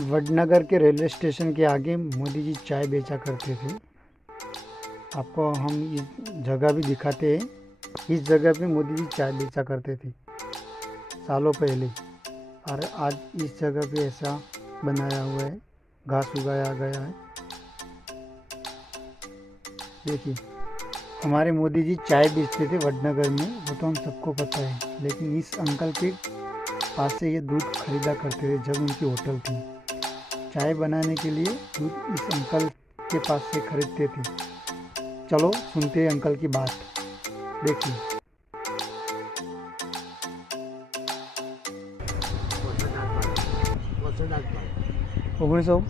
वडनगर के railway station के आगे मोदी जी चाय बेचा करते थे। आपको हम इस जगह भी दिखाते हैं। इस जगह पे मोदी जी चाय बेचा करते थे सालों पहले, और आज इस जगह पे ऐसा बनाया हुआ है, घास उगाया गया है। देखिए, हमारे मोदी जी चाय बेचते थे वडनगर में, वो तो हम सबको पता है। लेकिन इस अंकल के पास से ये दूध खरीदा करते थे जब उनकी होटल थी। चाय बनाने के लिए दूध इस अंकल के पास से खरीदते थे। चलो सुनते हैं अंकल की बात। देखिए, ओगनीसो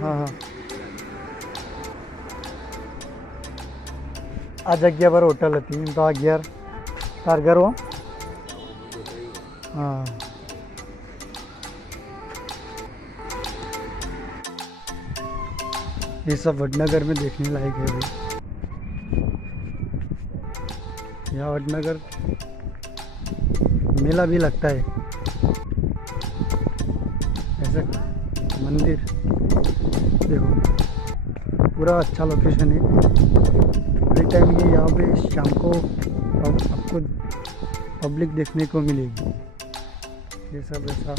हाँ हाँ, આ જગ્યા પર હોટલ હતી, તો આ ઘેર તાર ઘર હો। हाँ, ये सब वडनगर में देखने लायक है भाई। यहाँ वडनगर मेला भी लगता है। ऐसा मंदिर देखो, पूरा अच्छा लोकेशन है। फ्री टाइम ये यहाँ पे शाम को आपको पब्लिक देखने को मिलेगी। ये सब ऐसा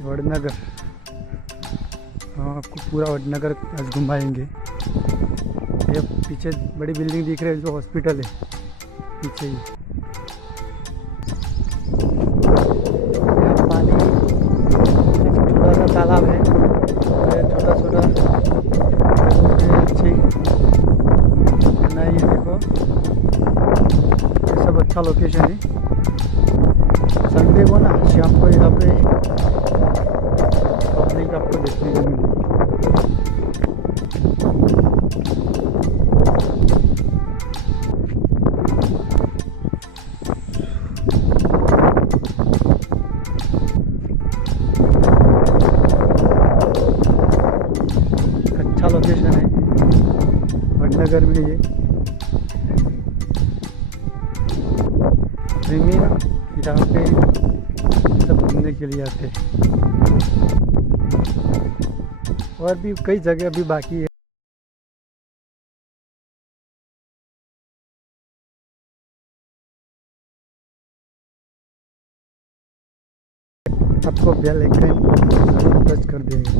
वडनगर, हाँ, आपको पूरा वडनगर आज घुमाएंगे। ये पीछे बड़ी बिल्डिंग दिख रही है जो हॉस्पिटल है, पीछे ही। पानी, छोटा सा तालाब है, छोटा छोटा अच्छी बनाई है। देखो, ये सब अच्छा लोकेशन है। संडे को ना शाम को यहाँ पे पब्लिक आपको देखने को मिलेगी। अच्छा लोकेशन है वडनगर में। ये प्रीमियम यहाँ पे सब घूमने के लिए आते हैं। और भी कई जगह अभी बाकी है। आपको बेल आइकन टच कर देंगे।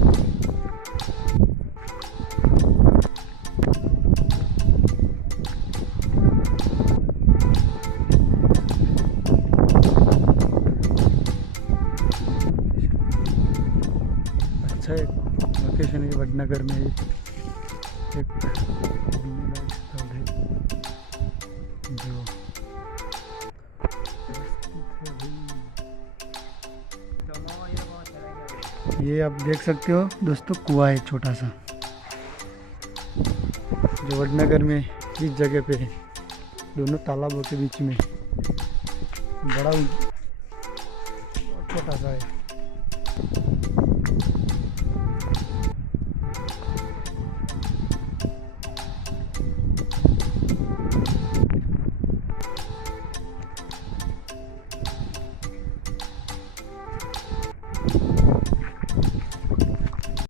अच्छा एक लोकेशन है वडनगर में, एक घूमने लायक स्थल है जो ये आप देख सकते हो दोस्तों, कुआं है छोटा सा जो वडनगर में इस जगह पे है, दोनों तालाबों के बीच में। बड़ा छोटा सा है।